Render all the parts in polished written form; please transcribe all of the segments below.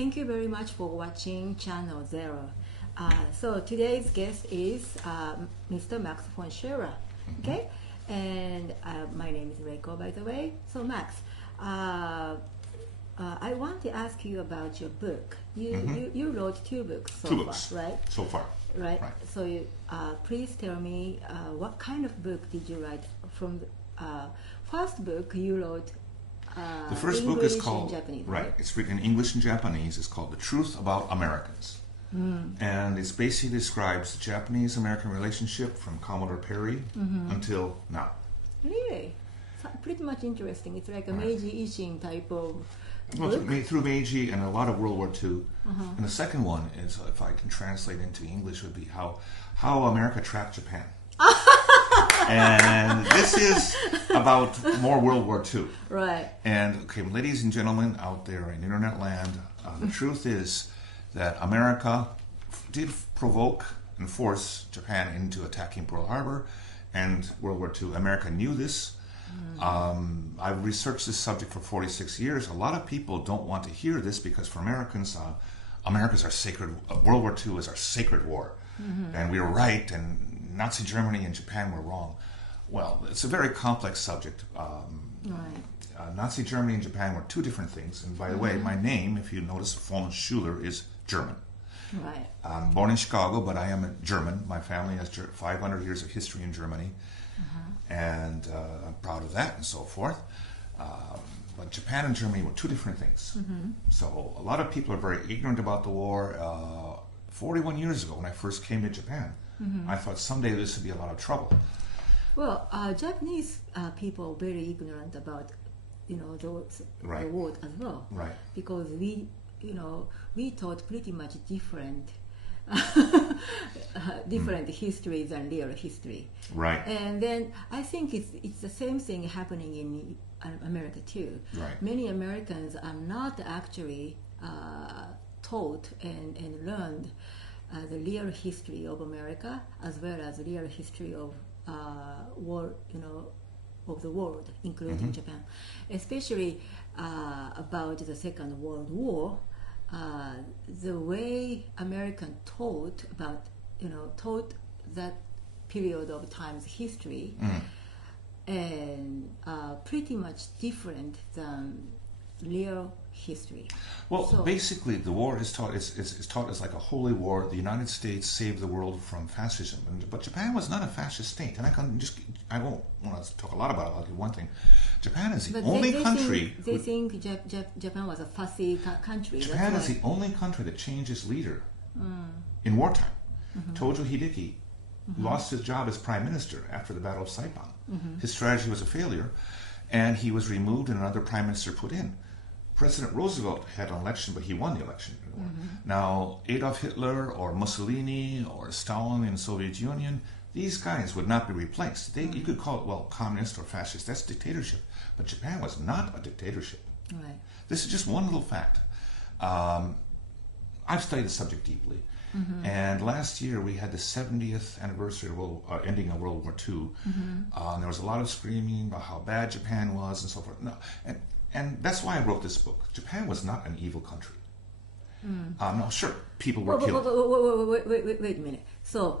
thank you very much for watching Channel Zero. So today's guest is Mr. Max von Scherer. Okay, and my name is Reiko, by the way. So Max, I want to ask you about your book. You wrote two books so far, right? So far. Right. So please tell me what kind of book did you write? From the first book you wrote. The first English book is called and Japanese, right. It's written in English and Japanese. It's called "The Truth About Americans," and it basically describes the Japanese-American relationship from Commodore Perry until now. Really, so pretty much interesting. It's like a Meiji Ishin type of Well, book. through Meiji and a lot of World War II. And the second one is, if I can translate into English, would be how America trapped Japan. And this is about more World War II. Right. And okay, ladies and gentlemen out there in internet land, the truth is that America did provoke and force Japan into attacking Pearl Harbor and World War II. America knew this. I've researched this subject for 46 years. A lot of people don't want to hear this because for Americans, America's our sacred, World War II is our sacred war. And we were right, and Nazi Germany and Japan were wrong. Well, it's a very complex subject. Nazi Germany and Japan were two different things. And by the way, my name, if you notice, von Schuler, is German. Right. I'm born in Chicago, but I am a German. My family has 500 years of history in Germany. And I'm proud of that and so forth. But Japan and Germany were two different things. So a lot of people are very ignorant about the war. 41 years ago when I first came to Japan, I thought someday this would be a lot of trouble. Well, Japanese people are very ignorant about, the war as well. Right. Because we taught pretty much different histories than real history. Right. And then I think it's the same thing happening in America too. Right. Many Americans are not actually taught and learned the real history of America as well as the real history of war, of the world, including Japan, especially about the Second World War. The way American taught about, taught that period of time's history, and pretty much different than real history. Well, basically, the war is taught. It's taught as like a holy war. The United States saved the world from fascism, but Japan was not a fascist state. And I won't want to talk a lot about it. I'll do one thing. Japan is the only country. They think Japan was a fascist country. Japan is the only country that changed its leader in wartime. Tojo Hideki lost his job as prime minister after the Battle of Saipan. His strategy was a failure, and he was removed, and another prime minister put in. President Roosevelt had an election, but he won the election. Now, Adolf Hitler or Mussolini or Stalin in the Soviet Union, these guys would not be replaced. You could call it, well, communist or fascist. That's dictatorship. But Japan was not a dictatorship. Right. This is just one little fact. I've studied the subject deeply. And last year we had the 70th anniversary of ending of World War II. And there was a lot of screaming about how bad Japan was and so forth. No, and that's why I wrote this book. Japan was not an evil country. No, sure, people were killed. Wait a minute. So,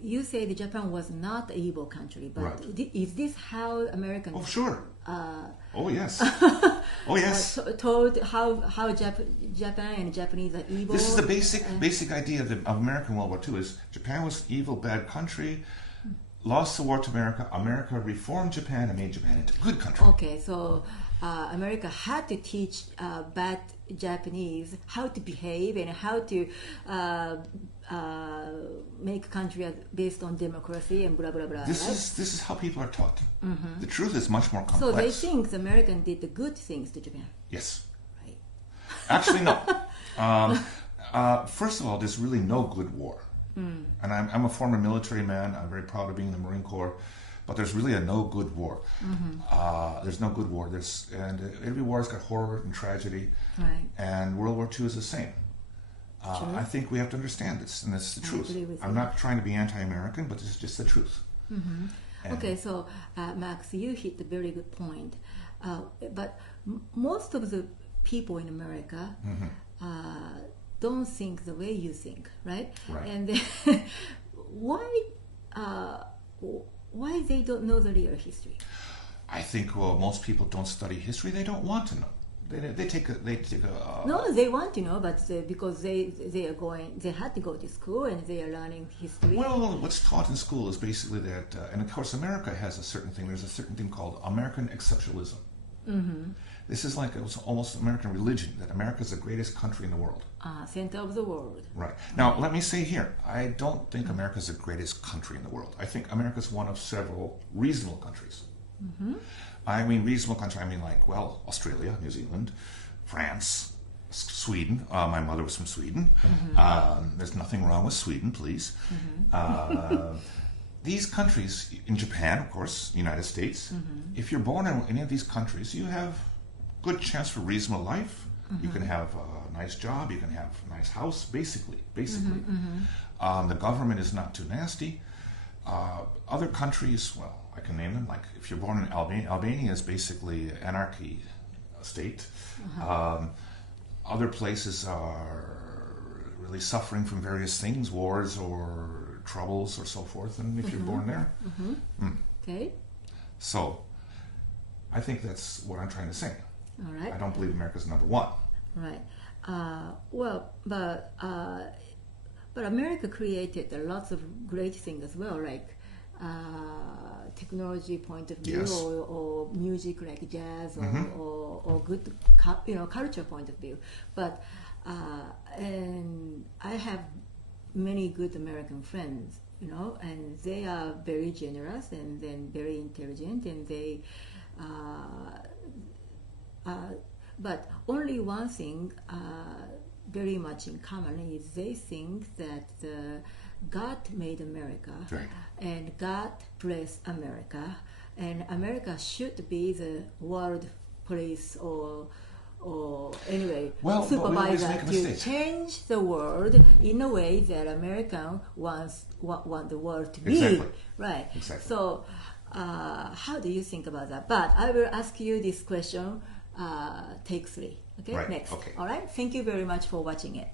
you say that Japan was not an evil country, but is this how Americans? Oh, sure. Oh, yes. Oh, yes. Told how Japan and Japanese are evil. This is the basic idea of American World War II. Is Japan was an evil, bad country. Lost the war to America. America reformed Japan and made Japan into a good country. Okay, so America had to teach bad Japanese how to behave and how to make a country based on democracy and blah blah blah. This is how people are taught. The truth is much more complex. So they think the American did the good things to Japan. Yes. Right. Actually, no. First of all, there's really no good war. And I'm a former military man. I'm very proud of being in the Marine Corps. But there's really no good war. There's no good war. And every war has got horror and tragedy. Right. And World War II is the same. I think we have to understand this, and this is the truth. I'm not trying to be anti-American, but this is just the truth. Okay, so Max, you hit a very good point. But most of the people in America don't think the way you think, right? Right. And then why they don't know the real history? I think most people don't study history. They don't want to know. They take a. No, they want to know, but because they had to go to school and they are learning history. Well, what's taught in school is basically that, and of course, America has a certain thing. There's a certain thing called American exceptionalism. Mm-hmm. This is like it's almost American religion that America is the greatest country in the world. Center of the world. Right. Now, let me say here, I don't think America is the greatest country in the world. I think America is one of several reasonable countries. Mm-hmm. I mean, reasonable country, I mean like, well, Australia, New Zealand, France, Sweden. My mother was from Sweden. Mm-hmm. There's nothing wrong with Sweden, please. Mm-hmm. These countries, in Japan, of course, the United States, if you're born in any of these countries, you have good chance for reasonable life. You can have a nice job, you can have a nice house, basically. The government is not too nasty. Other countries, well, I can name them, like if you're born in Albania is basically an anarchy state. Other places are really suffering from various things, wars or troubles or so forth, and if you're born there. Okay. So, I think that's what I'm trying to say. All right. I don't believe America's number one. Right. But America created lots of great things as well, like technology point of view, Yes. or music like jazz, or good culture point of view. But and I have many good American friends, and they are very generous and then very intelligent, and they. But only one thing very much in common is they think that God made America, Right. and God bless America, and America should be the world police or anyway Well, but we always supervisor make a to mistake. change the world in a way that American want the world to be. Exactly. Right. Exactly. So how do you think about that? But I will ask you this question, take 3. Okay, Right, next. okay. All right. Thank you very much for watching it.